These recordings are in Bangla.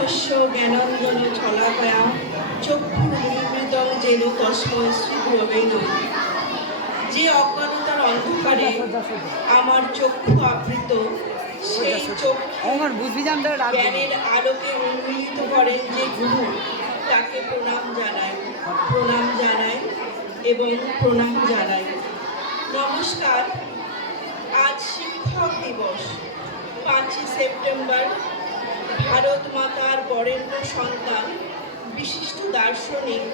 বিভস্য জ্ঞানঞ্জন চলাকয়া চক্ষুর্নির্মৃতং যেন তস্মৈ শ্রীগুরবে নমঃ। যে অজ্ঞানতার অন্ধকারে আমার চক্ষু আবৃত, সেই চক্ষু জ্ঞানের আলোকে উন্মীলিত করেন যে গুরু, তাকে প্রণাম জানাই এবং প্রণাম জানাই। নমস্কার। আজ শিক্ষক দিবস, 5ই সেপ্টেম্বর। ভারত মাতার বরেণ্য সন্তান, বিশিষ্ট দার্শনিক,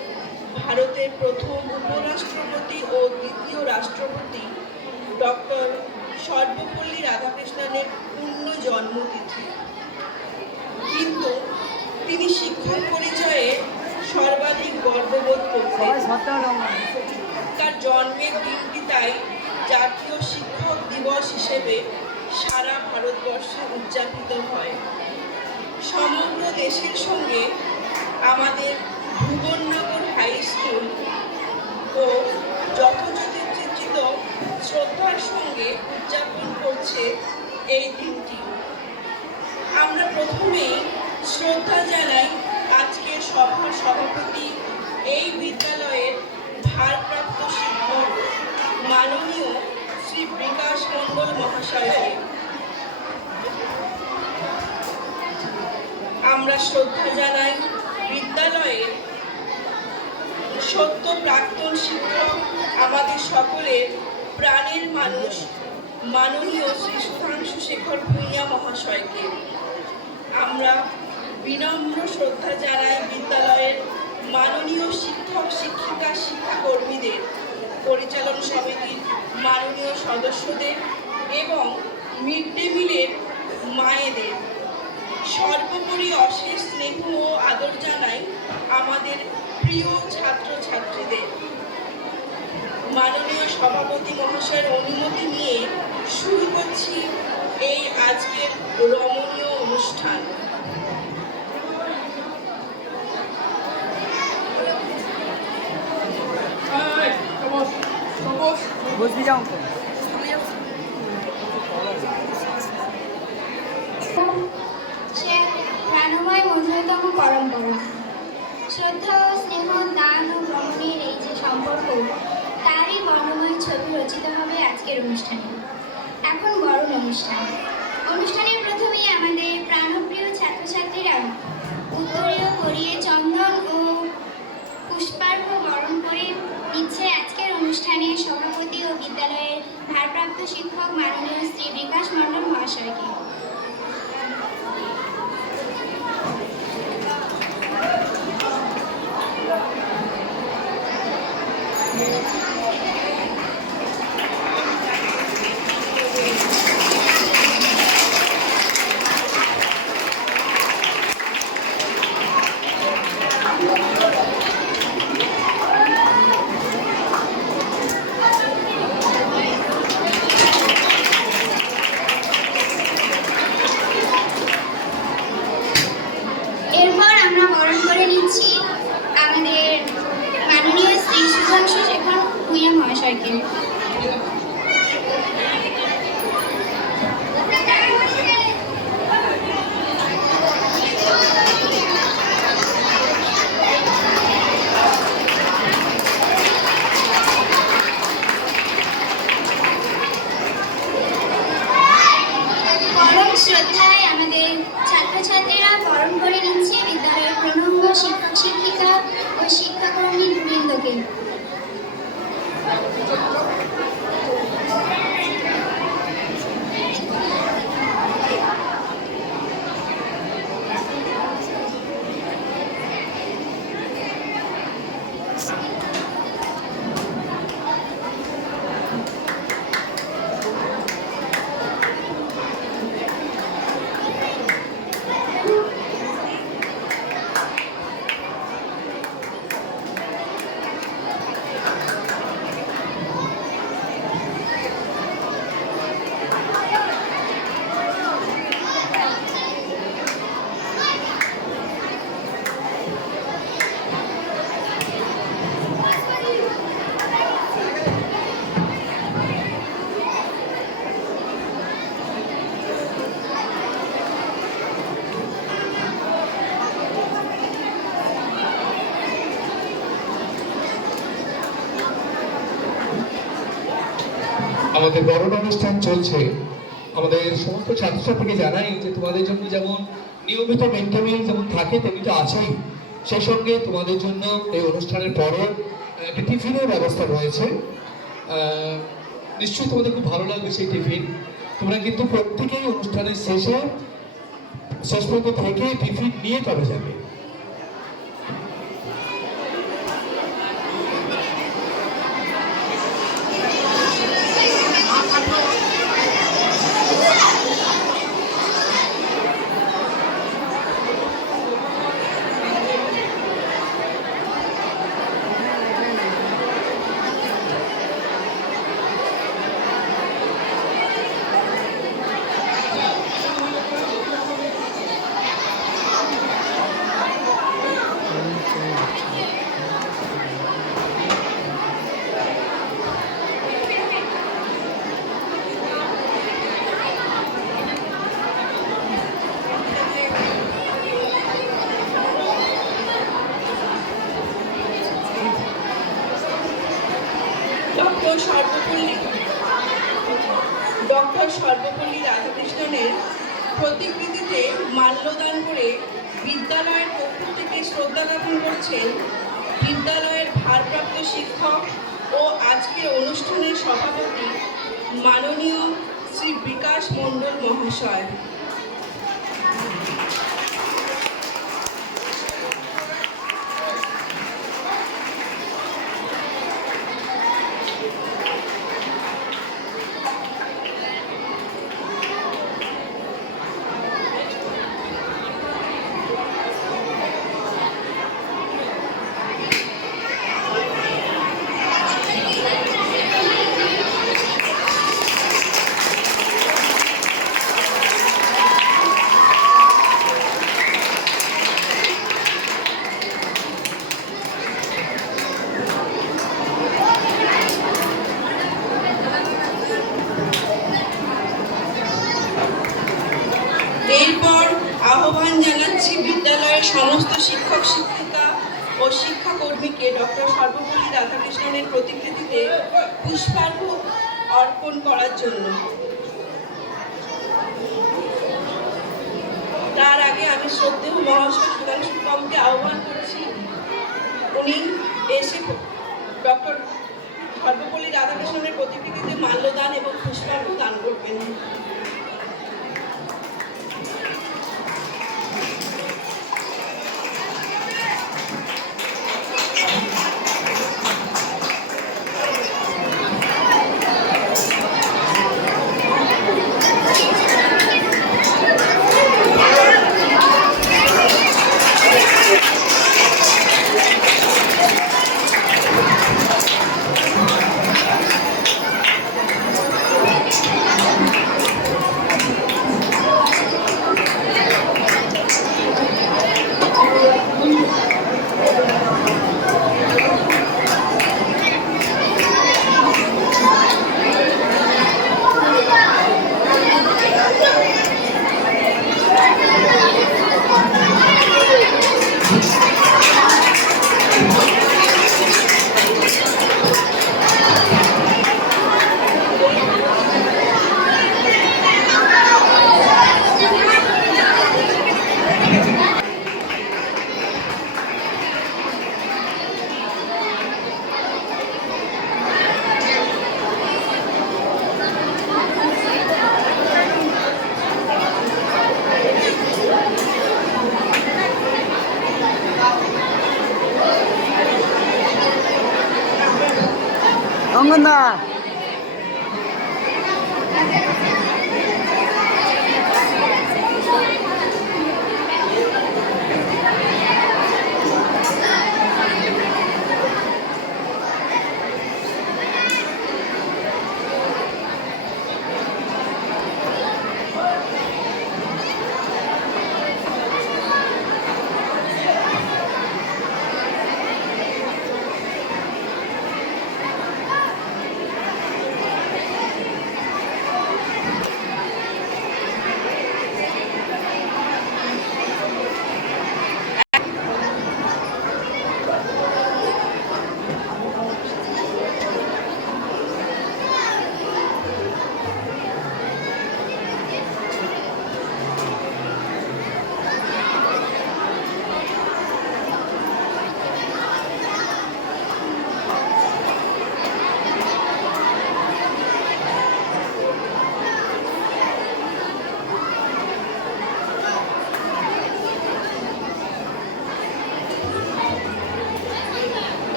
ভারতের প্রথম উপরাষ্ট্রপতি ও দ্বিতীয় রাষ্ট্রপতি ডক্টর সর্বপল্লী রাধাকৃষ্ণনের পূর্ণ জন্মতিথি। কিন্তু তিনি শিক্ষক পরিচয়ে সর্বাধিক গর্ববোধ করতেন। তার জন্মের দিনটি তাই জাতীয় শিক্ষক দিবস হিসেবে সারা ভারতবর্ষে উদযাপিত হয়। সমগ্র দেশের সঙ্গে আমাদের ভুবননগর হাই স্কুল ও যথোচিত শ্রদ্ধার সঙ্গে উদযাপন করছে এই দিনটি। আমরা প্রথমেই শ্রদ্ধা জানাই আজকের সভার সভাপতি, এই বিদ্যালয়ের ভারপ্রাপ্ত শিক্ষক মাননীয় শ্রী বিকাশ মণ্ডল মহাশয়কে। আমরা শ্রদ্ধা জানাই বিদ্যালয়ের সদ্য প্রাক্তন শিক্ষক, আমাদের সকলের প্রাণের মানুষ মাননীয় শ্রী সুধাংশু শেখর ভূঁইয়া মহাশয়কে। আমরা বিনম্র শ্রদ্ধা জানাই বিদ্যালয়ের মাননীয় শিক্ষক শিক্ষিকা শিক্ষাকর্মীদের, পরিচালন সমিতির মাননীয় সদস্যদের এবং মিড ডে মিলের মায়েদের। সর্বোপরি অশেষ স্নেহ ও আদর জানাই আমাদের প্রিয় ছাত্রছাত্রীদের। মাননীয় সভাপতি মহাশয়ের অনুমতি নিয়ে শুরু করছি এই আজকের রমণীয় অনুষ্ঠান। প্রাণময় মধুরতম পরম্পরা। শ্রদ্ধা ও স্নেহ, দান ও গ্রহণের এই যে সম্পর্ক, তারই বর্ণময় ছবি রচিত হবে আজকের অনুষ্ঠানে। এখন বরণ অনুষ্ঠান। অনুষ্ঠানের প্রথমেই আমাদের প্রাণপ্রিয় ছাত্রছাত্রীরা উত্তরীয় পরিয়ে চন্দন ও পুষ্পার্ঘ্য বরণ করে নিচ্ছে আজকের অনুষ্ঠানে সভাপতি ও বিদ্যালয়ের ভারপ্রাপ্ত শিক্ষক মাননীয় শ্রী বিকাশ মণ্ডল মহাশয়কে। এরপর আমরা বরণ করে নিচ্ছি আমাদের মাননীয় শ্রী সুধাংশু শেখর ভূঁইয়া মহাশয়কে। পরম শ্রদ্ধায় আমাদের ছাত্রছাত্রীরা বরণ করে নিচ্ছে বিদ্যালয়ের প্রণম্য শিক্ষক শিক্ষিকা ও শিক্ষাকর্মী বৃন্দকে। আমাদের বরণ অনুষ্ঠান চলছে। আমাদের সমস্ত ছাত্রছাত্রীকে জানাই যে তোমাদের জন্য যেমন নিয়মিত মিড ডে মিল যেমন থাকে তেমনি তো আছেই, সেই সঙ্গে তোমাদের জন্য এই অনুষ্ঠানের পরে একটি টিফিনের ব্যবস্থা রয়েছে। নিশ্চয়ই তোমাদের খুব ভালো লাগবে সেই টিফিন। তোমরা কিন্তু প্রত্যেকেই অনুষ্ঠানের শেষ পর্যন্ত থেকে টিফিন নিয়ে তবে যাবে। ডক্টর সর্বপল্লী রাধাকৃষ্ণনের প্রতিকৃতিতে মাল্যদান করে বিদ্যালয়ের পক্ষ থেকে শ্রদ্ধা জ্ঞাপন করছেন বিদ্যালয়ের ভারপ্রাপ্ত শিক্ষক ও আজকের অনুষ্ঠানের সভাপতি মাননীয় শ্রী বিকাশ মণ্ডল মহাশয়। এরপর আহ্বান জানাচ্ছি বিদ্যালয়ের সমস্ত শিক্ষক শিক্ষিকা ও শিক্ষাকর্মীকে ডক্টর সর্বপল্লী রাধাকৃষ্ণনের প্রতিকৃতিতে পুষ্পার্ঘ্য অর্পণ করার জন্য। তার আগে আমি শ্রদ্ধেয় মহাশয় সুধাংশু বাবুকে আহ্বান করছি, উনি এসে ডক্টর সর্বপল্লী রাধাকৃষ্ণনের প্রতিকৃতিতে মাল্যদান এবং পুষ্পার্ঘ্য দান করবেন। অঙ্গনা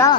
দাও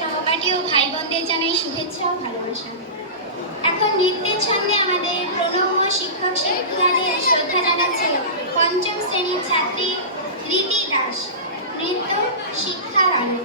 সহপাঠী ও ভাই বোনদের জানাই শুভেচ্ছা ও ভালোবাসা। এখন নৃত্যের ছন্দে আমাদের প্রণম্য শিক্ষক শিক্ষিকাদের শ্রদ্ধা জানাচ্ছে পঞ্চম শ্রেণীর ছাত্রী রীতি দাস। নৃত্য শিক্ষার আলো।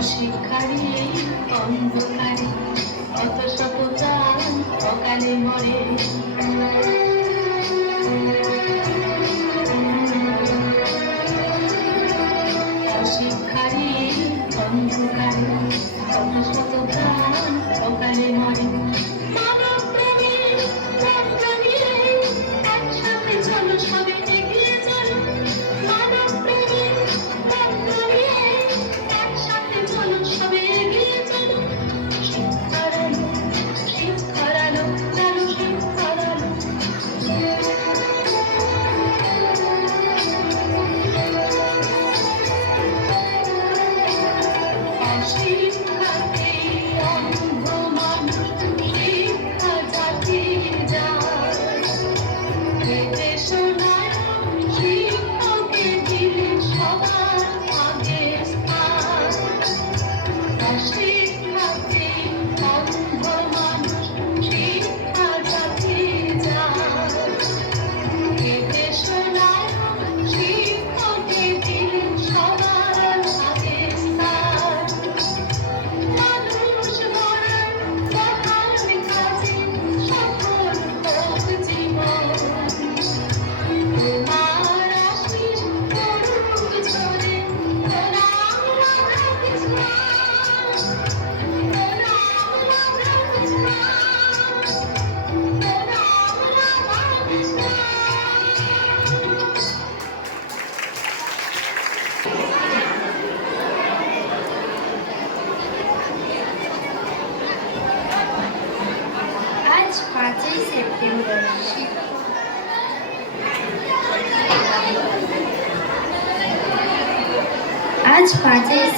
অশিক্ষারী অন্ধকারে কত শত প্রাণ অকালে মরে। অশিক্ষারী অন্ধকারে কত শত প্রাণ অকালে মরে। মানব প্রেমীর যাত্রা নিয়ে একসাথে চলো সবে এগিয়ে চলো। মানব প্রেমীর যাত্রা নিয়ে একসাথে চলো সবে এগিয়ে চলো। শিক্ষার আলো, শিক্ষার আলো, চলো শিক্ষার আলো। অশিক্ষাতে অন্ধ মানুষ শিক্ষা জাতির যায়। এতে শোনায় শিক্ষকে দিলে সবার আগে স্থান। অশিক্ষাতে অন্ধ মানুষ শিক্ষা জাতির যায়। এতে শোনায় শিক্ষকে দিলে সবার আগে স্থান। মানুষ গড়ার মহান কাজে সফল হোক জীবন। তোমার আশীষ করুক ঝরে গোলাম রাধা কৃষ্ণ, গোলাম রাধা কৃষ্ণ, গোলাম রাধা কৃষ্ণ। আজ 5ই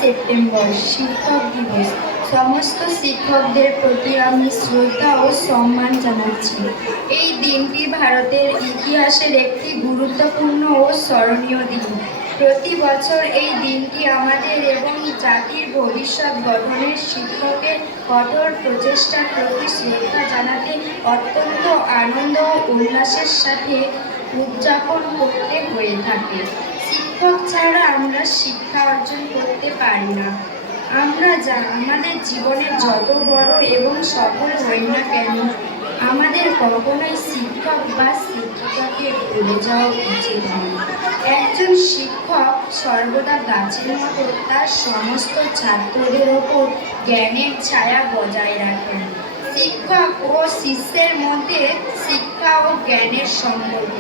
সেপ্টেম্বর শিক্ষক দিবস। সমস্ত শিক্ষকদের প্রতি আমি শ্রদ্ধা ও সম্মান জানাচ্ছি। এই দিনটি ভারতের ইতিহাসের একটি গুরুত্বপূর্ণ ও স্মরণীয় দিন। প্রতি বছর এই দিনটি আমাদের এবং জাতির ভবিষ্যৎ গঠনের শিক্ষকের কঠোর প্রচেষ্টার প্রতি শ্রদ্ধা জানাতে অত্যন্ত আনন্দ ও উল্লাসের সাথে উদযাপন করতে হয়ে থাকে। শিক্ষক ছাড়া আমরা শিক্ষা অর্জন করতে পারি না। আমরা আমাদের জীবনে যত বড় এবং সফল হই না কেন, আমাদের কখনোই শিক্ষক বা শিক্ষিকাকে ভুলে যাওয়া উচিত নয়। একজন শিক্ষক সর্বদা গাছের মতো তার সমস্ত ছাত্রদের ওপর জ্ঞানের ছায়া বজায় রাখেন। শিক্ষক ও শিষ্যের মধ্যে শিক্ষা ও জ্ঞানের সম্পর্ক।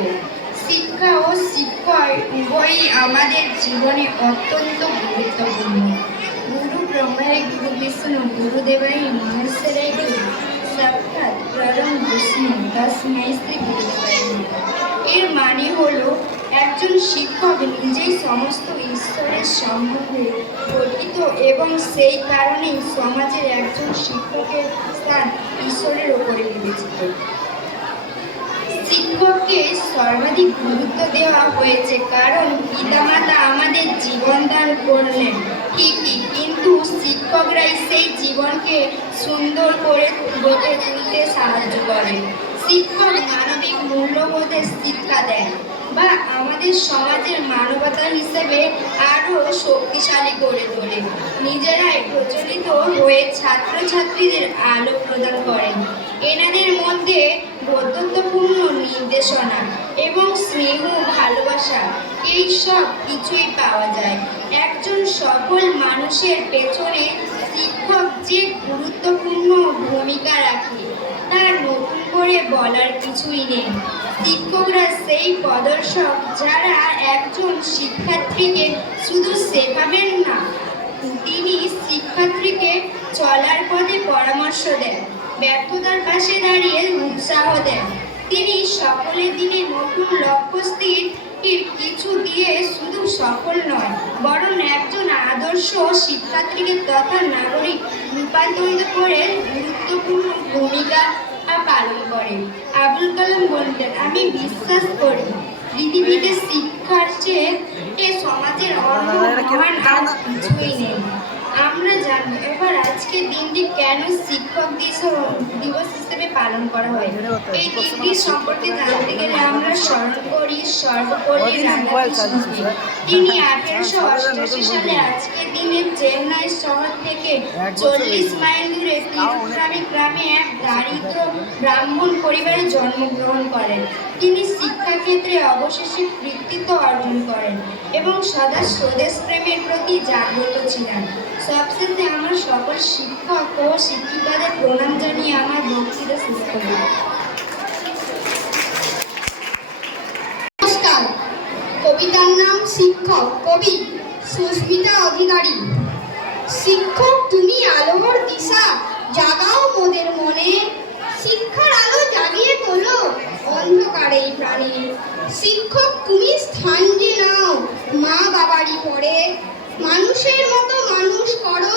শিক্ষা ও শিক্ষক উভয়ই আমাদের জীবনে অত্যন্ত গুরুত্বপূর্ণ। গুরু ব্রহ্মায় গুরু বিষ্ণু গুরুদেবাই মহেশ্বরাই গুরু সাক্ষাৎ পরম বিষ্ণু তস্मै শ্রী গুরুদেবায় নমঃ। এর মানে হলো একজন শিক্ষক নিজেই সমস্ত ঈশ্বরের সম্বন্ধে গঠিত এবং সেই কারণেই সমাজের একজন শিক্ষকের স্থান ঈশ্বরের ওপরে বিবেচিত। শিক্ষককে সর্বাধিক গুরুত্ব দেওয়া হয়েছে কারণ পিতামাতা আমাদের জীবন দান করলেন ঠিকই, কিন্তু শিক্ষকরাই সেই জীবনকে সুন্দর করে গড়ে তুলতে সাহায্য করেন। শিক্ষক মানবিক মূল্যবোধের শিক্ষা দেন বা আমাদের সমাজের মানবতা হিসেবে আরও শক্তিশালী করে তোলে। নিজেরাই প্রচলিত হয়ে ছাত্রছাত্রীদের আলো প্রদান করেন। এনাদের মধ্যে বন্ধুত্বপূর্ণ নির্দেশনা এবং স্নেহ ভালোবাসা এই সব কিছুই পাওয়া যায়। একজন সফল মানুষের পেছনে শিক্ষক যে গুরুত্বপূর্ণ ভূমিকা রাখে তার নতুন করে বলার কিছুই নেই। শিক্ষকরা সেই প্রদর্শক যারা একজন শিক্ষার্থীকে শুধু শেখাবেন না, তিনি শিক্ষার্থীকে চলার পথে পরামর্শ দেন, ব্যর্থতার পাশে দাঁড়িয়ে উৎসাহ দেন। তিনি সকলের দিনে নতুন লক্ষ্য স্থির কিছু দিয়ে শুধু সফল নয়, বরং একজন আদর্শ শিক্ষার্থীকে তথা নাগরিক রূপান্তরিত করে গুরুত্বপূর্ণ ভূমিকা পালন করেন। আবুল কালাম বলতেন, আমি বিশ্বাস করি পৃথিবীতে শিক্ষার চেয়ে সমাজের অন্য মহান আর কিছুই নেই। আমরা জানবো এবার আজকের দিনটি কেন শিক্ষক দিবস হিসেবে পালন করা হয়? এই দিনটি সম্পর্কে জানতে গেলে আমরা স্মরণ করি সর্বোপরি রাধাকৃষ্ণকে। তিনি 1888 সালে আজকের দিনে চেন্নাই শহর থেকে 40 মাইল দূরে তিরুগ্রামে গ্রামে এক দারিদ্র ব্রাহ্মণ পরিবারে জন্মগ্রহণ করেন। তিনি শিক্ষাক্ষেত্রে অবশেষে কৃতিত্ব অর্জন করেন এবং সদা স্বদেশ প্রেমের প্রতি জাগ্রত ছিলেন। সবশেষে আমার সকল শিক্ষক ও শিক্ষিকাদের প্রণাম জানিয়ে আমার বক্তৃতা শেষ করব। নমস্কার। কবিতার নাম শিক্ষক, কবি সুস্মিতা অধিকারী। শিক্ষক তুমি আলোর দিশা, জাগাও মোদের মনে, শিক্ষার আলো জাগিয়ে তোলো অন্ধকার এই প্রাণে। শিক্ষক তুমি স্থান যে নাও মা বাবারই পরে, মানুষের মতো মানুষ করো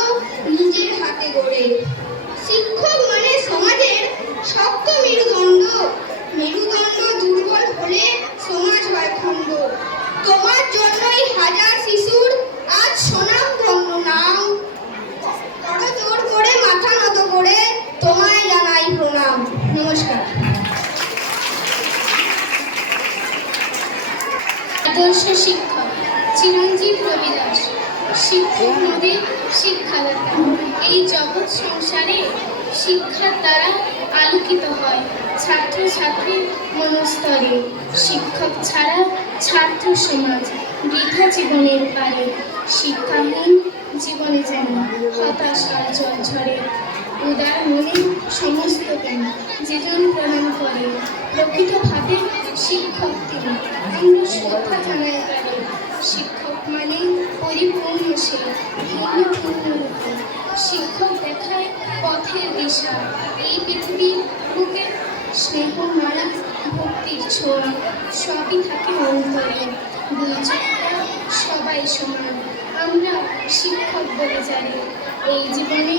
নিজের হাতে গড়ে। শিক্ষক মানে সমাজের শক্ত মেরুদণ্ড, মেরুদণ্ড দুর্বল হলে সমাজ হয় খণ্ড। তোমার জন্যই হাজার শিশুর আজ সোনাম ধন্য নাম, বড় জোর করে মাথা নত করে তোমায় জানাই প্রণাম। নমস্কার। আদর্শ শিক্ষক চিরঞ্জীব রবিদাস। শিক্ষক নদীর শিক্ষাদাতা। এই জগৎ সংসারে শিক্ষার দ্বারা আলোকিত হয় ছাত্রছাত্রীর মনস্তরে। শিক্ষক ছাড়া ছাত্র সমাজ বৃথা জীবনের পারে। শিক্ষাহীন জীবনে যেন হতাশার জল ঝরে। উদার মনে সমস্ত জ্ঞান যেজন প্রণাম করে, প্রকৃতভাবে শিক্ষক তিনি, আমরা শ্রদ্ধা জানাই তারে। শিক্ষক মানে পরিপূর্ণ সে ভিন্ন ভিন্ন রূপে। শিক্ষক দেখায় পথের দিশা এই পৃথিবীর বুকে। স্নেহ মায়া ভক্তির ছোঁয়া সবই থাকে অন্তরে। দুই চোখটা সবাই সমান, আমরা শিক্ষক বলে জানি। এই জীবনে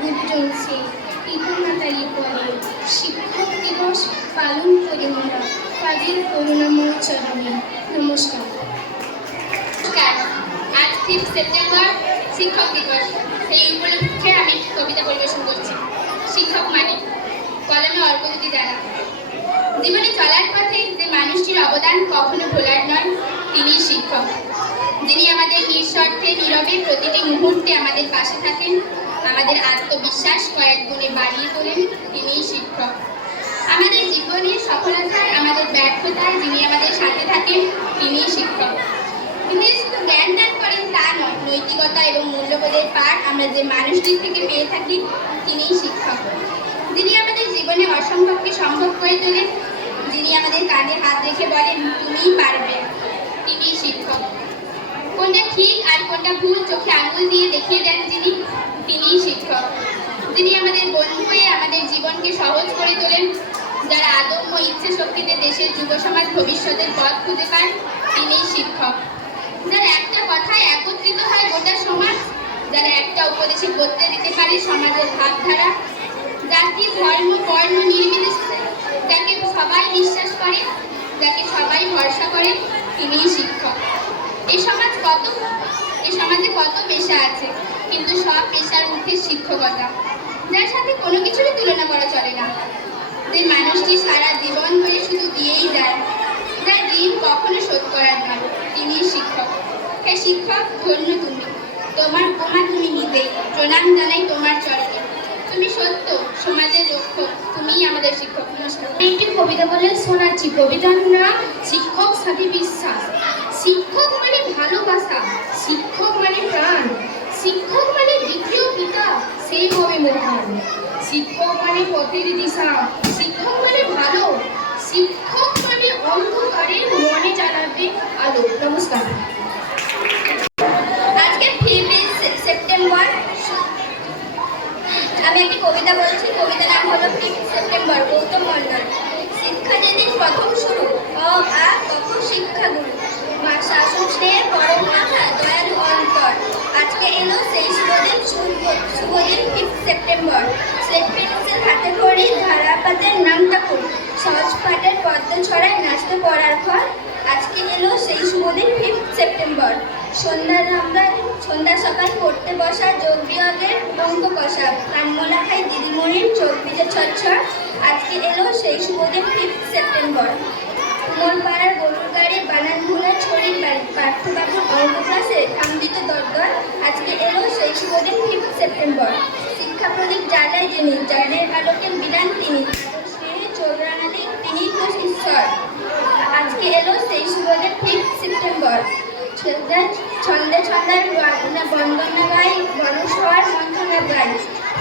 গুরুজন সে পিতামাতারই পরে। শিক্ষক দিবস পালন করি মোরা তাদের করুণাময় চরণে। নমস্কার। আজ 5 সেপ্টেম্বর শিক্ষক দিবস। সেই উপলক্ষে আমি একটি কবিতা পরিবেশন করছি। শিক্ষক মানে কলমে অর্কজ্যোতি দ্বারা। জীবনে চলার পথে যে মানুষটির অবদান কখনো ভোলার নয়, তিনি শিক্ষক। যিনি আমাদের নিঃস্বার্থে নীরবে প্রতিটি মুহূর্তে আমাদের পাশে থাকেন, আমাদের আত্মবিশ্বাস কয়েক গুণে বাড়িয়ে তোলেন, তিনি শিক্ষক। আমাদের জীবনের সফলতায় আমাদের ব্যর্থতায় যিনি আমাদের সাথে থাকেন, তিনি শিক্ষক। তিনি শুধু জ্ঞান দান করেন তা নয়, নৈতিকতা এবং মূল্যবোধের পাঠ আমরা যে মানুষটির থেকে পেয়ে থাকি, তিনি শিক্ষক। যিনি আমাদের জীবনে অসম্ভবকে সম্ভব করে তোলেন, যিনি আমাদের কাঁধে হাত রেখে বলেন তুমিই পারবে, তিনি শিক্ষক। কোনটা ঠিক আর কোনটা ভুল চোখে আঙুল দিয়ে দেখিয়ে দেন যিনি, তিনি শিক্ষক। যিনি আমাদের বন্ধু হয়ে আমাদের জীবনকে সহজ করে তোলেন, যারা আদম্য ইচ্ছে শক্তিতে দেশের যুব সমাজ ভবিষ্যতের পথ খুঁজে পান, তিনি শিক্ষক। যারা একটা কথায় একত্রিত হয় গোটা সমাজ, যারা একটা উপদেশে বদলে দিতে পারে সমাজের ভাবধারা, জাতি ধর্ম বর্ণ নির্বিশেষে যাকে সবাই বিশ্বাস করে, যাকে সবাই ভরসা করে, তিনি শিক্ষক। এই সমাজে কত পেশা আছে, কিন্তু সব পেশার ঊর্ধ্বে শিক্ষকতা, যার সাথে কোনো কিছুরই তুলনা করা চলে না। যে মানুষটি সারা জীবন ধরে শুধু দিয়েই যায়, যার ঋণ কখনো শোধ করার নয়, তিনি শিক্ষক। হ্যাঁ শিক্ষক, ধন্য তুমি, তোমার উপমা তুমি নিজেই, প্রণাম জানাই তোমার চরণে। তুমি সত্য সমাজের রক্ষক, তুমিই আমাদের শিক্ষক। নমস্কার। একটি কবিতা বলে শোনাচ্ছি। কবিতার নাম শিক্ষক সাথী বিশ্বাস। শিক্ষক মানে ভালোবাসা, শিক্ষক মানে প্রাণ, শিক্ষক মানে দ্বিতীয় পিতা, সেই হবে মহান। শিক্ষক মানে পথের দিশা, শিক্ষক মানে ভালো, শিক্ষক মানে অন্ধকারে মনে জ্বালাবে আলো। নমস্কার। আজকে 5 সেপ্টেম্বর আমি একটি কবিতা বলছি। কবিতার নাম হলো 5 সেপ্টেম্বর, গৌতম মন্ডল। শিক্ষা যেদিন প্রথম শুরু, আ তখন শিক্ষা গুরু, মা শাসন স্নেহের পরম মাথা দয়ালু অন্তর। আজকে এলো সেই শুভদিন, শুভদিন 5 সেপ্টেম্বর। স্লেট পেন্সিল হাতে খড়ি, ধারা পাতের নামটা করি, সহজ পাঠের পদ্ম ছড়ায় নাচতে পড়ার ঘর। আজকে এলো সেই শুভদিন 5 সেপ্টেম্বর। সন্ধ্যা সকাল পড়তে বসা যোগ বিয়োগের অঙ্ক কষা কানমোলা খাই দিদিমণির চোখ ভিজে ছচ্ছর আজকে এলো সেই শুভ দিন 5 সেপ্টেম্বর। কুমোরপাড়ার গরুর গাড়ি বানান ভুলা ছড়ির বাড়ি পার্থবাবুর অঙ্ক ক্লাসে কান্দিত দরদর আজকে এলো সেই শুভ দিন 5 সেপ্টেম্বর। শিক্ষা প্রদীপ জ্বালায় যিনি জ্ঞানের আলোকে বিধান তিনি স্নেহে চোখ রাঙালি তিনি কোষ ঈশ্বর আজকে এলো সেই শুভ দিন 5 সেপ্টেম্বর। ছন্দে ছন্দার বন্দনা গাই মানুষ হওয়ার মন্ত্রণা গাই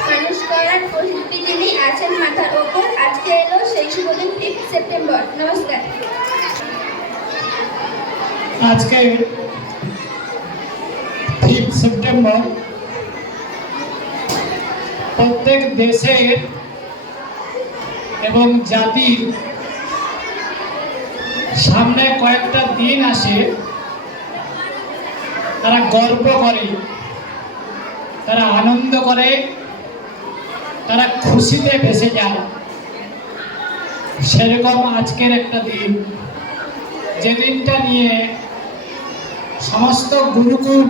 মানুষ করার প্রশিল্পী তিনি আছেন মাথার ওপর আজকে এলো সেই শুভ দিন 5 সেপ্টেম্বর। নমস্কার। আজকে 5 সেপ্টেম্বর প্রত্যেক দেশের এবং জাতির সামনে কয়েকটা দিন আসে, তারা গর্ব করে, তারা আনন্দ করে, তারা খুশিতে ভেসে যায়। সেরকম আজকের একটা দিন, যে দিনটা নিয়ে সমস্ত গুরুকুল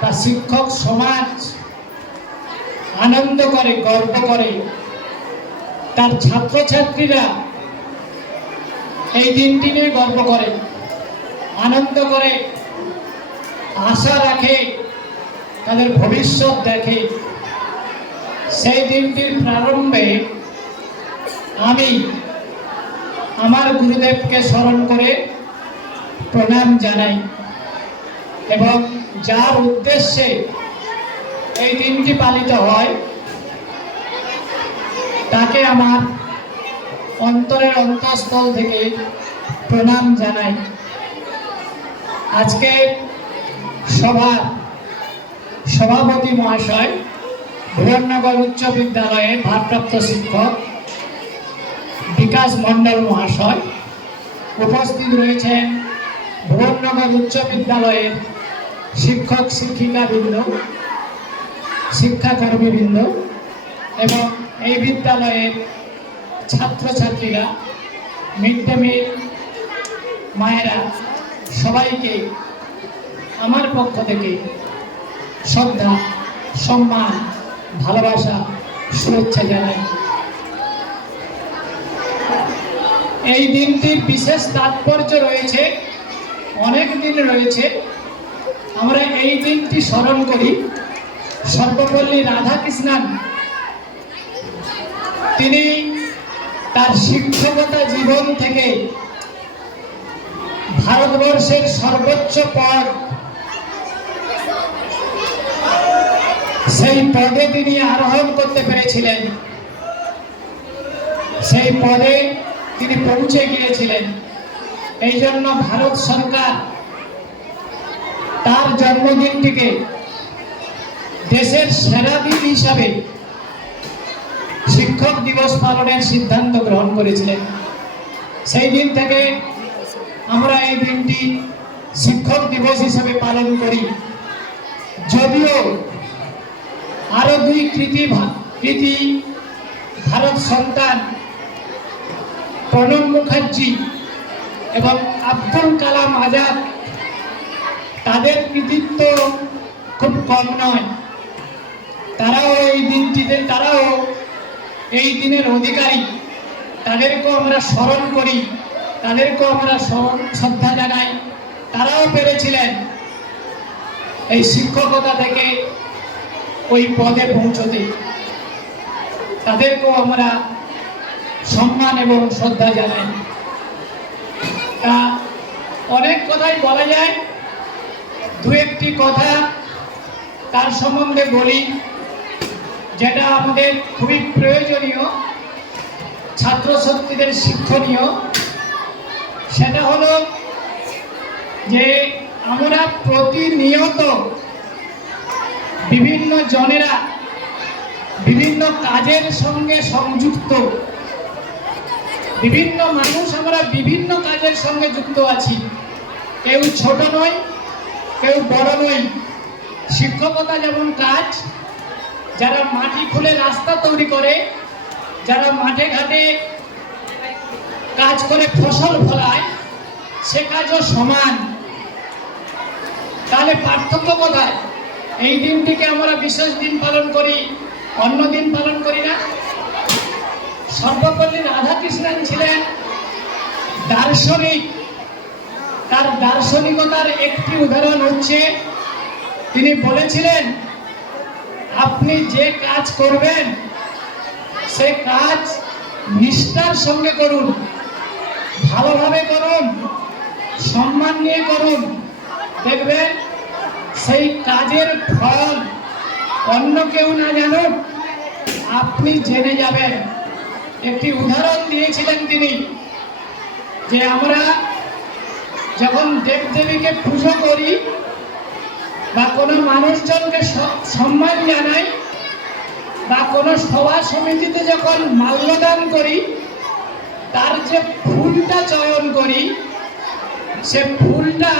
বা শিক্ষক সমাজ আনন্দ করে, গর্ব করে। তার ছাত্রছাত্রীরা এই দিনটি নিয়ে গর্ব করে, আনন্দ করে, আশা রাখে, তাদের ভবিষ্যৎ দেখে। সেই দিনটির প্রারম্ভে আমি আমার গুরুদেবকে স্মরণ করে প্রণাম জানাই এবং যার উদ্দেশ্যে এই দিনটি পালিত হয় তাকে আমার অন্তরের অন্তঃস্থল থেকে প্রণাম জানাই। আজকে সভার সভাপতি মহাশয়, ভুবননগর উচ্চ বিদ্যালয়ের ভারপ্রাপ্ত শিক্ষক বিকাশ মণ্ডল মহাশয়, উপস্থিত রয়েছেন ভুবননগর উচ্চ বিদ্যালয়ের শিক্ষক শিক্ষিকাবৃন্দ, শিক্ষাকর্মীবৃন্দ এবং এই বিদ্যালয়ের ছাত্রছাত্রীরা, মিড ডে মিল মায়েরা, সবাইকে আমার পক্ষ থেকে শ্রদ্ধা, সম্মান, ভালোবাসা, শুভেচ্ছা জানাই। এই দিনটির বিশেষ তাৎপর্য রয়েছে, অনেক দিন রয়েছে। আমরা এই দিনটি স্মরণ করি সর্বপল্লী রাধাকৃষ্ণন। তিনি তার শিক্ষকতা জীবন থেকে ভারতবর্ষের সর্বোচ্চ পদ, সেই পদে তিনি আরোহণ করতে পেরেছিলেন, সেই পদে তিনি পৌঁছে গিয়েছিলেন। এই জন্য ভারত সরকার তার জন্মদিনটিকে দেশের সেরা দিন হিসাবে শিক্ষক দিবস পালনের সিদ্ধান্ত গ্রহণ করেছিলেন। সেই দিন থেকে আমরা এই দিনটি শিক্ষক দিবস হিসাবে পালন করি। যদিও আরো দুই কৃতি ভারত সন্তান প্রণব মুখার্জি এবং আব্দুল কালাম আজাদ, তাদের কৃতিত্ব খুব কম নয়। তারাও এই দিনের অধিকারী। তাদেরকেও আমরা স্মরণ করি, তাদেরকেও আমরা শ্রদ্ধা জানাই। তারাও পেরেছিলেন এই শিক্ষকতা থেকে ওই পদে পৌঁছতে। তাদেরকেও আমরা সম্মান এবং শ্রদ্ধা জানাই। তা অনেক কথাই বলা যায়, দু একটি কথা তার সম্বন্ধে বলি যেটা আমাদের খুবই প্রয়োজনীয়, ছাত্রছাত্রীদের শিক্ষণীয়। সেটা হলো যে আমরা প্রতিনিয়ত বিভিন্ন জনেরা বিভিন্ন কাজের সঙ্গে সংযুক্ত, বিভিন্ন মানুষ আমরা বিভিন্ন কাজের সঙ্গে যুক্ত আছি। কেউ ছোট নয়, কেউ বড় নয়। শিক্ষকতা যেমন কাজ, যারা মাটি খুলে রাস্তা তৈরি করে, যারা মাঠে ঘাটে কাজ করে ফসল ফলায়, সে কাজও সমান। তাহলে পার্থক্য কোথায়? এই দিনটিকে আমরা বিশেষ দিন পালন করি, অন্য দিন পালন করি না? সর্বপল্লী রাধাকৃষ্ণন ছিলেন দার্শনিক। তার দার্শনিকতার একটি উদাহরণ হচ্ছে, তিনি বলেছিলেন আপনি যে কাজ করবেন সে কাজ নিষ্ঠার সঙ্গে করুন, ভালোভাবে করুন, সম্মান নিয়ে করুন। দেখবেন সেই কাজের ফল অন্য কেউ না জানুক, আপনি জেনে যাবেন। একটি উদাহরণ দিয়েছিলেন তিনি, যে আমরা যখন দেবদেবীকে পুজো করি বা কোনো মানুষজনকে সম্মান জানাই বা কোনো সভা সমিতিতে যখন মাল্যদান করি, তার যে ফুলটা চয়ন করি, সে ফুলটা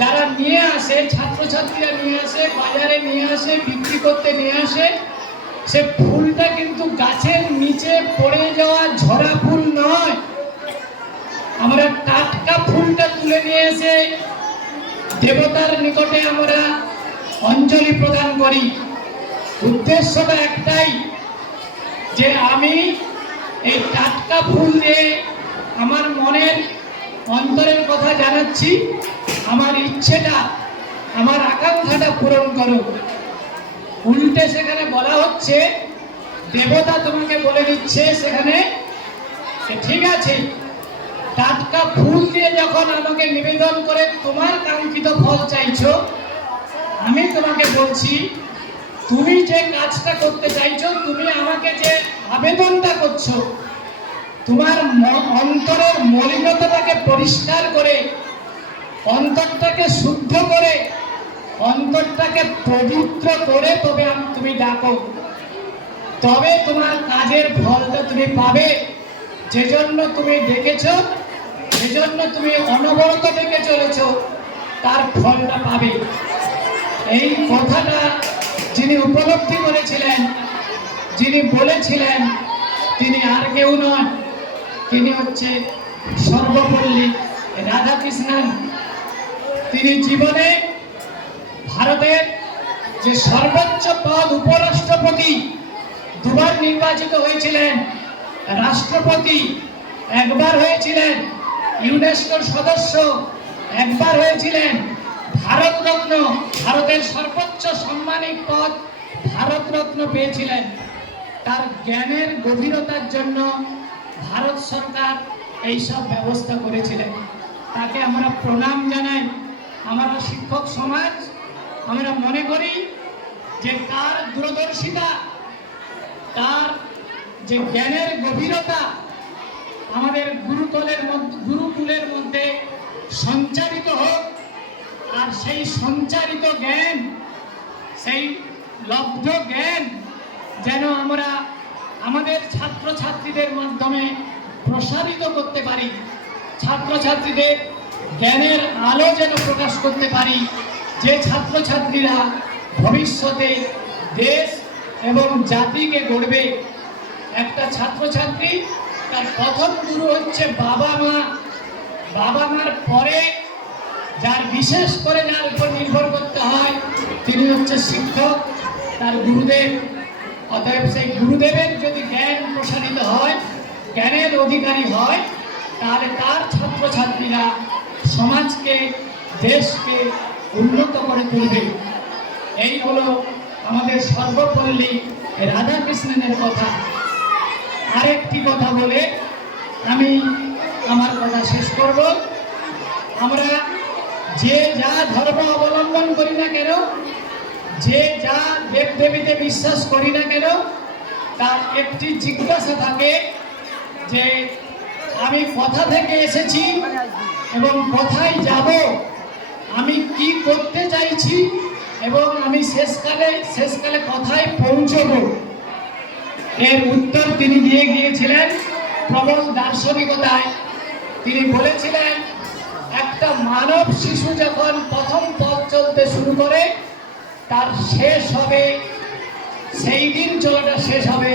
যারা নিয়ে আসে, ছাত্রছাত্রীরা নিয়ে আসে, বাজারে নিয়ে আসে, বিক্রি করতে নিয়ে আসে, সে ফুলটা কিন্তু গাছের নিচে পড়ে যাওয়া ঝরা ফুল নয়। আমরা টাটকা ফুলটা তুলে নিয়ে এসে দেবতার নিকটে আমরা অঞ্জলি প্রদান করি। উদ্দেশ্যটা একটাই, যে আমি এই টাটকা ফুল দিয়ে আমার মনের অন্তরের কথা জানাচ্ছি, আমার ইচ্ছেটা, আমার আকাঙ্ক্ষাটা পূরণ করো। উল্টে সেখানে বলা হচ্ছে, দেবতা তোমাকে বলে দিচ্ছে সেখানে, ঠিক আছে, টাটকা ফুল দিয়ে যখন আমাকে নিবেদন করে তোমার কাঙ্ক্ষিত ফল চাইছো, আমি তোমাকে বলছি তুমি যে কাজটা করতে চাইছো, তুমি আমাকে যে আবেদনটা করছো, তোমার অন্তরের মলিনতাটাকে পরিষ্কার করে, অন্তরটাকে শুদ্ধ করে, অন্তরটাকে পবিত্র করে তবে তুমি ডাকো, তবে তোমার কাজের ফলটা তুমি পাবে। যে জন্য তুমি ডেকেছো, যে জন্য তুমি অনবরত ডেকে চলেছো, তার ফলটা পাবে। এই কথাটা যিনি উপলব্ধি করেছিলেন, যিনি বলেছিলেন, তিনি আর কেউ নন, তিনি হচ্ছে সর্বপল্লী রাধাকৃষ্ণন। তিনি জীবনে ভারতের যে সর্বোচ্চ পদ উপরাষ্ট্রপতি, দুবার নির্বাচিত হয়েছিলেন, রাষ্ট্রপতি একবার হয়েছিলেন, ইউনেস্কোর সদস্য একবার হয়েছিলেন, ভারতরত্ন, ভারতের সর্বোচ্চ সম্মানিত পদ ভারতরত্ন পেয়েছিলেন। তার জ্ঞানের গভীরতার জন্য ভারত সরকার এইসব ব্যবস্থা করেছিলেন। তাকে আমরা প্রণাম জানাই। আমরা শিক্ষক সমাজ আমরা মনে করি যে তার দূরদর্শিতা, তার যে জ্ঞানের গভীরতা আমাদের গুরুকুলের মধ্যে সঞ্চারিত হোক, আর সেই সঞ্চারিত জ্ঞান, সেই লব্ধ জ্ঞান যেন আমরা আমাদের ছাত্রছাত্রীদের মাধ্যমে প্রসারিত করতে পারি, ছাত্রছাত্রীদের জ্ঞানের আলো যেন প্রকাশ করতে পারি, যে ছাত্রছাত্রীরা ভবিষ্যতে দেশ এবং জাতিকে গড়বে। একটা ছাত্রছাত্রী, তার প্রথম গুরু হচ্ছে বাবা মা। বাবা মার পরে যার বিশেষ করে যার উপর নির্ভর করতে হয়, তিনি হচ্ছে শিক্ষক, তার গুরুদেব। অতএব সেই গুরুদেবের যদি জ্ঞান প্রসারিত হয়, জ্ঞানের অধিকারী হয়, তাহলে তার ছাত্রছাত্রীরা সমাজকে, দেশকে উন্নত করে তুলবে। এই হলো আমাদের সর্বপল্লী রাধাকৃষ্ণনের কথা। আরেকটি কথা বলে আমি আমার কথা শেষ করব। আমরা যে যা ধর্ম অবলম্বন করি না কেন, যে যা দেবদেবীতে বিশ্বাস করি না কেন, তার একটি জিজ্ঞাসা থাকে যে আমি কোথা থেকে এসেছি এবং কোথায় যাব, আমি কি করতে চাইছি এবং আমি শেষকালে কোথায় পৌঁছবো। এর উত্তর তিনি দিয়ে গিয়েছিলেন প্রবল দার্শনিকতায়। তিনি বলেছিলেন, একটা মানব শিশু যখন প্রথম পথ চলতে শুরু করে, তার শেষ হবে, সেই দিন চলাটা শেষ হবে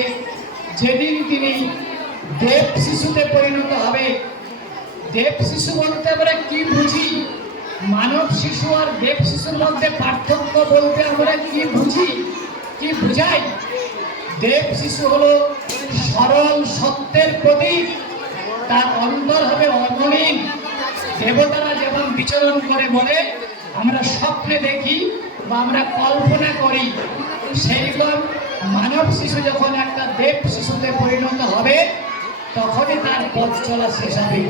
যেদিন তিনি দেব শিশুতে পরিণত হবে। দেব শিশু বলতে আমরা কি বুঝি? মানব শিশু আর দেব শিশুর মধ্যে পার্থক্য বলতে আমরা কি বুঝি, কি বুঝাই? দেব শিশু হলো সরল সত্যের প্রতীক, তার অন্তর হবে অমলিন। দেবতারা যেমন বিচরণ করে বলে আমরা স্বপ্নে দেখি বা আমরা কল্পনা করি, সেইরকম মানব শিশু যখন একটা দেব শিশুতে পরিণত হবে তখনই তার পথ চলা শেষ হবে।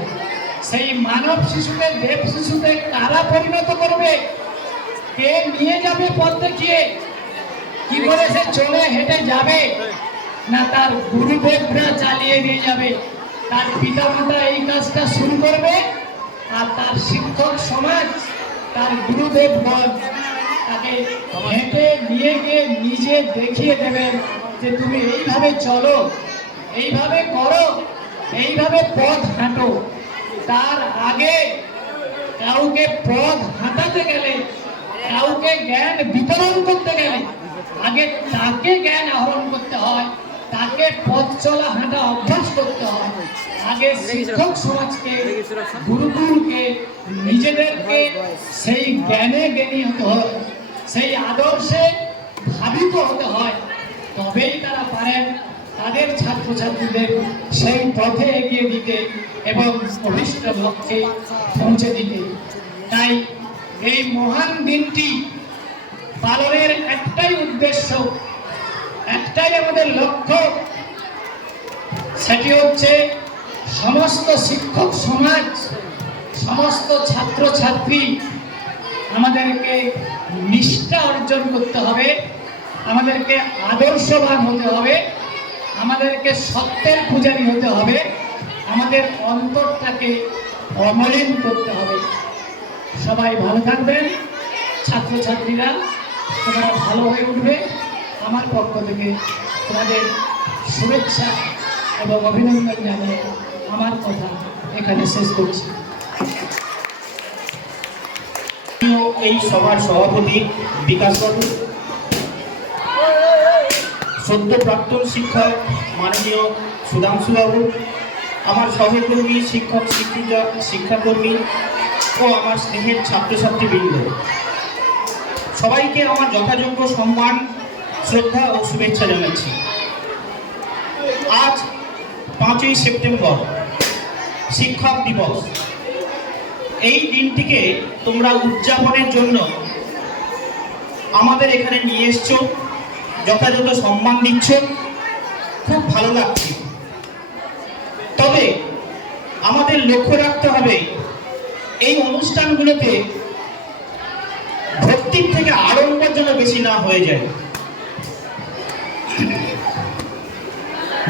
সেই মানব শিশুকে দেব শিশুতে কারা পরিণত করবে? কে নিয়ে যাবে পথ দেখিয়ে? কি করে সে চলে হেঁটে যাবে? না তার গুরুদেবরা চালিয়ে নিয়ে যাবে। তার পিতামাতা এই কাজটা শুরু করবে আর তার শিক্ষক সমাজ, তার গুরুদেবগণ তাকে হেঁটে নিয়ে গিয়ে নিজে দেখিয়ে দেবেন যে তুমি এইভাবে চলো, এইভাবে করো, এইভাবে পথ হাঁটো। তার আগে কাউকে পথ হাঁটাতে গেলে, কাউকে জ্ঞান বিতরণ করতে গেলে আগে তাকে জ্ঞান আহরণ করতে হয়, তাকে পথ চলা হাঁটা অভ্যাস করতে হয়। আগে শিক্ষক সমাজকে, গুরুকুলকে, নিজেদেরকে সেই জ্ঞানে জ্ঞানী হতে হয়, সেই আদর্শে ভাবিত হতে হয়, তবেই তারা পারেন তাদের ছাত্রছাত্রীদের সেই পথে এগিয়ে দিতে এবং অভিষ্ট লক্ষ্যে পৌঁছে দিতে। তাই এই মহান দিনটি পালনের একটাই উদ্দেশ্য, একটাই আমাদের লক্ষ্য, সেটি হচ্ছে সমস্ত শিক্ষক সমাজ, সমস্ত ছাত্রছাত্রী আমাদেরকে নিষ্ঠা অর্জন করতে হবে, আমাদেরকে আদর্শবান হতে হবে, আমাদেরকে সত্যের পূজারী হতে হবে, আমাদের অন্তরটাকে অমলিন করতে হবে। সবাই ভালো থাকবেন, ছাত্রছাত্রীরা তোমরা ভালো হয়ে উঠবে। আমার পক্ষ থেকে তোমাদের শুভেচ্ছা এবং অভিনন্দন জানিয়ে আমার কথা এখানে শেষ করছি। এই সভার সভাপতি বিকাশবাবু, সদ্য প্রাক্তন শিক্ষক মাননীয় সুধাংশুবাবু, আমার সহকর্মী শিক্ষক শিক্ষিকা শিক্ষাকর্মী ও আমার স্নেহের ছাত্রছাত্রীবৃন্দ, সবাইকে আমার যথাযোগ্য সম্মান, শ্রদ্ধা ও শুভেচ্ছা জানাচ্ছি। আজ 5ই সেপ্টেম্বর শিক্ষক দিবস। এই দিনটিকে তোমরা উদযাপনের জন্য আমাদের এখানে নিয়ে এসছো, যথাযথ সম্মান দিচ্ছ, খুব ভালো লাগছে। তবে আমাদের লক্ষ্য রাখতে হবে এই অনুষ্ঠানগুলোতে ভক্তির থেকে আড়ম্বর যেন বেশি না হয়ে যায়,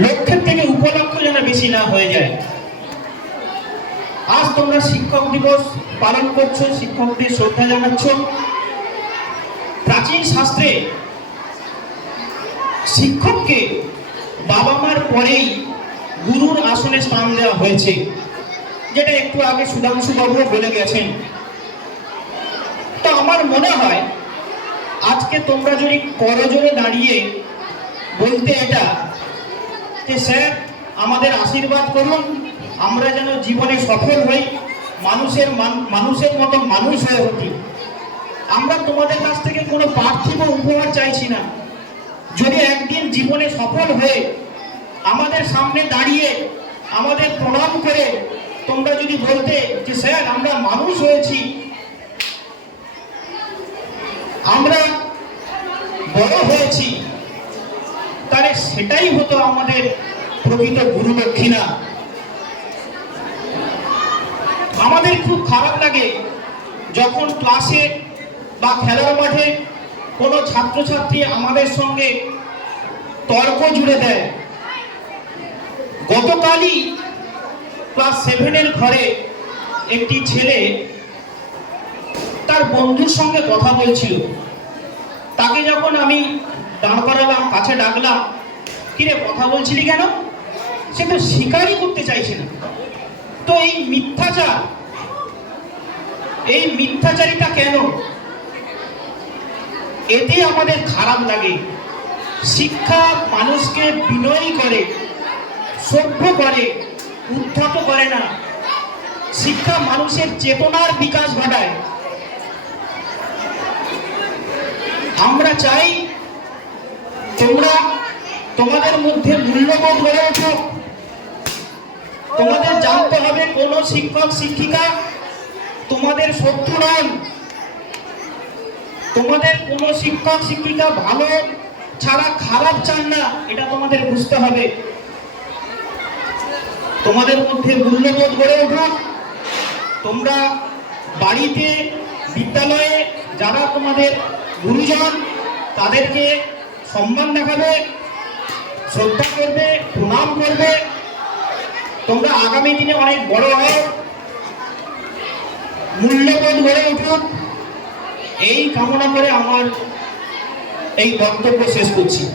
লক্ষ্যের থেকে উপলক্ষ যেন বেশি না হয়ে যায়। আজ তোমরা শিক্ষক দিবস পালন করছো, শিক্ষকদের শ্রদ্ধা জানাচ্ছ। প্রাচীন শাস্ত্রে শিক্ষককে বাবা মার পরেই গুরুর আসনে স্থান দেওয়া হয়েছে, যেটা একটু আগে সুধাংশু বাবু বলে গেছেন। তো আমার মনে হয় আজকে তোমরা যদি করজোড়ে দাঁড়িয়ে বলতে এটা যে স্যার আমাদের আশীর্বাদ করুন, আমরা যেন জীবনে সফল হই, মানুষের মতো মানুষ হয়ে উঠি। আমরা তোমাদের কাছ থেকে কোনো পার্থিব উপহার চাইছি না। যদি একদিন জীবনে সফল হয়ে আমাদের সামনে দাঁড়িয়ে আমাদের প্রণাম করে তোমরা যদি বলতে যে স্যার আমরা মানুষ হয়েছি, আমরা বড় হয়েছি, তাহলে সেটাই হতো আমাদের প্রকৃত গুরু দক্ষিণা। আমাদের খুব খারাপ লাগে যখন ক্লাসে বা খেলার মাঠে কোনো ছাত্রছাত্রী আমাদের সঙ্গে তর্ক জুড়ে দেয়। গতকালই ক্লাস 7-এর ঘরে একটি ছেলে তার বন্ধুর সঙ্গে কথা বলছিল। তাকে যখন আমি দাঁড় করালাম, কাছে ডাকলাম, কিরে কথা বলছিলি কেন? সে তো স্বীকারই করতে চাইছে না। তো এই মিথ্যাচারিতা কেন? এতে আমাদের খারাপ লাগে। শিক্ষা মানুষকে বিনয়ী করে, সভ্য করে, উদ্ধত করে না। শিক্ষা মানুষের চেতনার বিকাশ ঘটায়, আমরা চাই তোমরা তোমাদের মধ্যে মূল্যবোধ গড়ে ওঠো। তোমাদের জানতে হবে কোন শিক্ষক শিক্ষিকা তোমাদের শত্রু নন। তোমাদের কোন শিক্ষক শিক্ষিকা ভালো ছাড়া খারাপ চান না, এটা তোমাদের বুঝতে হবে। তোমাদের মধ্যে মূল্যবোধ গড়ে উঠুক। তোমরা বাড়িতে বিদ্যালয়ে যারা তোমাদের গুরুজন তাদেরকে সম্মান দেখাবে, শ্রদ্ধা করবে, প্রণাম করবে। তোমরা আগামী দিনে অনেক বড় হও, মূল্যবোধ গড়ে উঠুক, এই কামনা করে আমার এই বক্তব্য শেষ করছি।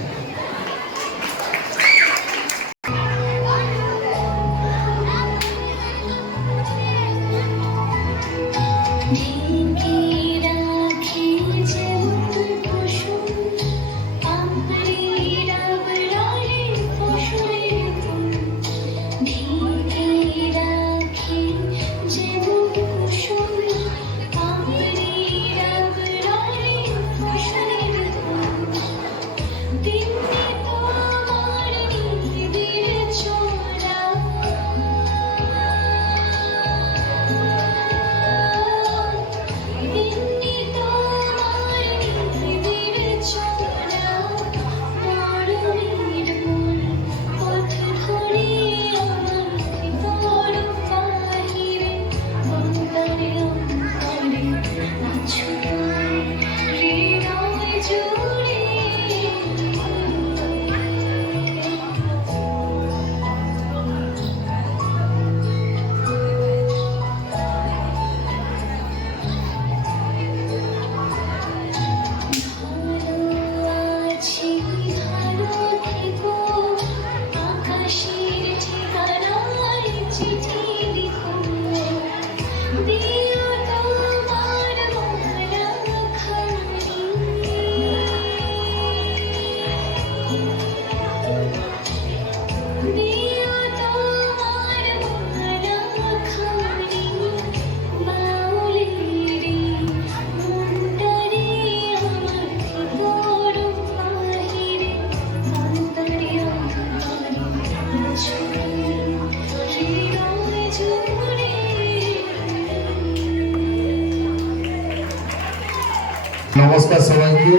নমস্কার সবাইকে।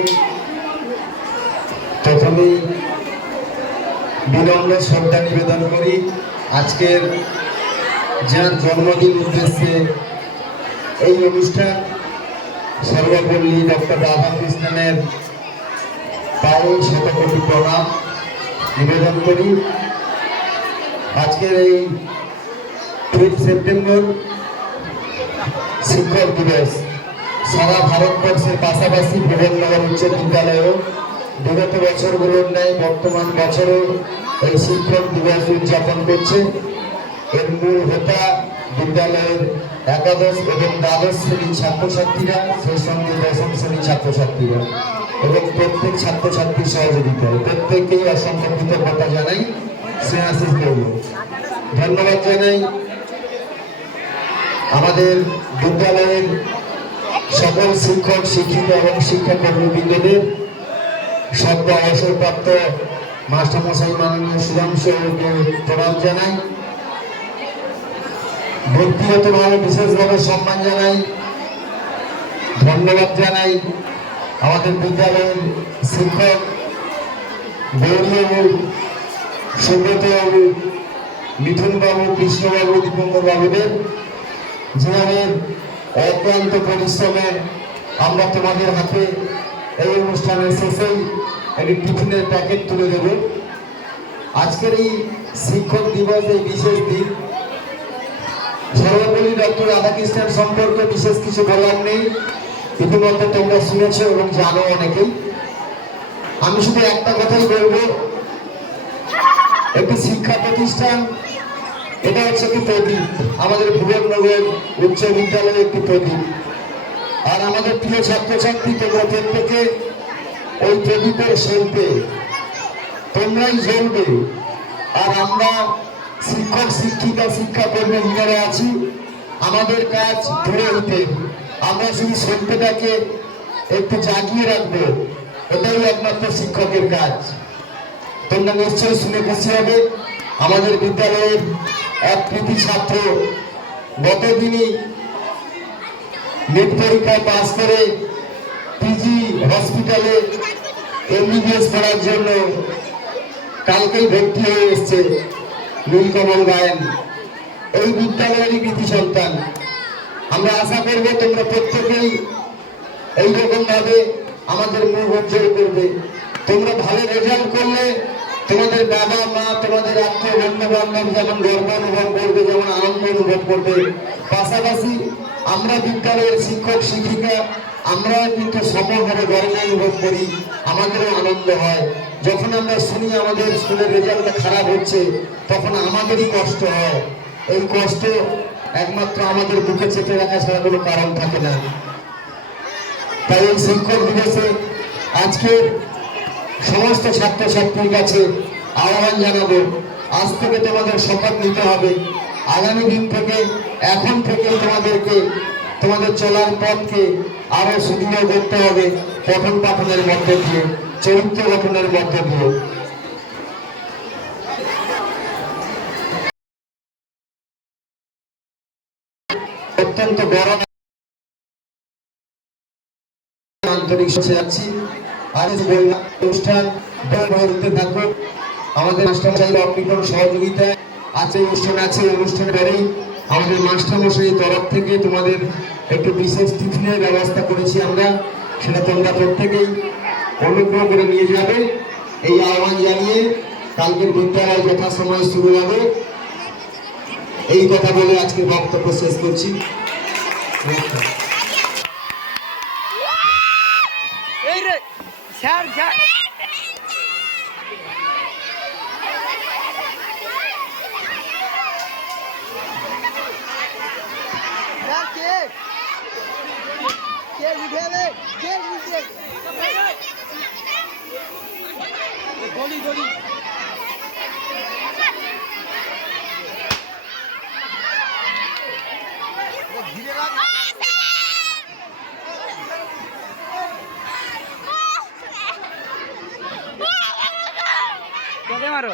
প্রথমেই বিনম্র শ্রদ্ধা নিবেদন করি আজকের যার জন্মদিন উদ্দেশ্যে এই অনুষ্ঠান সর্বপল্লী ডক্টর রাধাকৃষ্ণনের পায়ে শতকোটি প্রণাম নিবেদন করি। আজকের এই 3 সেপ্টেম্বর শিক্ষক দিবস সারা ভারতবর্ষের পাশাপাশি ভুবননগর উচ্চ বিদ্যালয়েও বিগত বছরগুলোর ন্যায় বর্তমান বছরেও এই শিক্ষক দিবস উদযাপন করছে। এর মূল হোতা বিদ্যালয়ের একাদশ এবং দ্বাদশ শ্রেণীর ছাত্রছাত্রীরা, সেই সঙ্গে দশম শ্রেণীর ছাত্রছাত্রীরা এবং প্রত্যেক ছাত্রছাত্রীর সহযোগিতায় প্রত্যেককেই অসংখ্য কৃতজ্ঞতা জানাই, স্নেহাশিস দেব। ধন্যবাদ জানাই আমাদের বিদ্যালয়ের সকল শিক্ষক শিক্ষিকা এবং শিক্ষাকর্মীবৃন্দদের, সদ্য অবসরপ্রাপ্ত মাস্টারমশাই মাননীয় সুধাংশুকে প্রণাম জানাই, ব্যক্তিগতভাবে বিশেষভাবে সম্মান জানাই, ধন্যবাদ জানাই আমাদের বিদ্যালয়ের শিক্ষক গৌরীবাবু, সুব্রতবাবু, মিঠুনবাবু, কৃষ্ণবাবু, দীপঙ্কর বাবুদের, যাদের অক্লান্ত পরিশ্রমে আমরা তোমাদের হাতে এই অনুষ্ঠানের শেষেই একটি টিফিনের প্যাকেট তুলে দেব। আজকের এই শিক্ষক দিবস, এই বিশেষ দিন, সর্বপল্লী ডক্টর রাধাকৃষ্ণের সম্পর্কে বিশেষ কিছু বলার নেই, ইতিমধ্যে তোমরা শুনেছ এবং জানো অনেকেই। আমি শুধু একটা কথাই বলবো, একটি শিক্ষা প্রতিষ্ঠান, এটা হচ্ছে একটি প্রদীপ, আমাদের ভুবননগর উচ্চ বিদ্যালয়ের একটি প্রদীপ। আর আমাদের প্রিয় ছাত্রছাত্রী, তোমরা প্রত্যেকে ওই প্রদীপের শিল্পে তোমরাই জ্বলবে। আর আমরা শিক্ষক শিক্ষিকা শিক্ষাকর্মী যারা আছি, আমাদের কাজ পুরোহিতের। আমরা শুধু সত্যটাকে একটু জাগিয়ে রাখবো, এটাই একমাত্র শিক্ষকের কাজ। তোমরা নিশ্চয়ই শুনে খুশি হবে, আমাদের বিদ্যালয়ের এক কৃতি ছাত্র গতদিনই নেট পরীক্ষায় পাস করে পিজি হসপিটালে এমবিবিএস পড়ার জন্য কালকেই ভর্তি হয়ে এসছে নীলকমল গায়েন। এই বিদ্যালয়েরই কৃতি সন্তান। আমরা আশা করবো তোমরা প্রত্যেকেই এইরকম ভাবে আমাদের মুখ উজ্জ্বল করবে। তোমরা ভালো রেজাল্ট করলে তোমাদের বাবা মা, তোমাদের আত্মীয় বন্ধু বান্ধব যেমন গর্ব অনুভব করবে, যেমন আনন্দ অনুভব করবে। পাশাপাশি আমরা বিদ্যালয়ের শিক্ষক শিক্ষিকা আমরা কিন্তু সমভাবে গর্ব অনুভব করি, আমাদেরও আনন্দ হয়। যখন আমরা শুনি আমাদের স্কুলের রেজাল্টটা খারাপ হচ্ছে, তখন আমাদেরই কষ্ট হয়। এই কষ্ট একমাত্র আমাদের বুকে চেপে রাখা ছাড়া কোনো কারণ থাকে না। তাই এই শিক্ষক দিবসে আজকে সমস্ত ছাত্রছাত্রীর কাছে আহ্বান জানাবো, আজ থেকে তোমাদের শপথ নিতে হবে। আগামী দিন থেকে, এখন থেকে তোমাদেরকে তোমাদের চলার পথকে আরো সুদৃঢ় করতে হবে, পঠন পাঠনের মধ্য দিয়ে, চরিত্র গঠনের মধ্য দিয়ে। অত্যন্ত গরম আন্তরিক যাচ্ছি। আজ বললাম অনুষ্ঠান হতে থাকবে আমাদের মাস্টারমশাই অগ্নিকরণ সহযোগিতায়। আজ এই অনুষ্ঠান আছে, অনুষ্ঠানের পরেই আমাদের মাস্টারমশাই তরফ থেকে তোমাদের একটু বিশেষ টিফিনের ব্যবস্থা করেছি আমরা, সেটা তোমরা প্রত্যেকেই অনুগ্রহ করে নিয়ে যাবে। এই আহ্বান জানিয়ে কালকের বিদ্যালয় যথাসময়ে শুরু হবে, এই কথা বলে আজকে বক্তব্য শেষ করছি। নমস্কার। মারো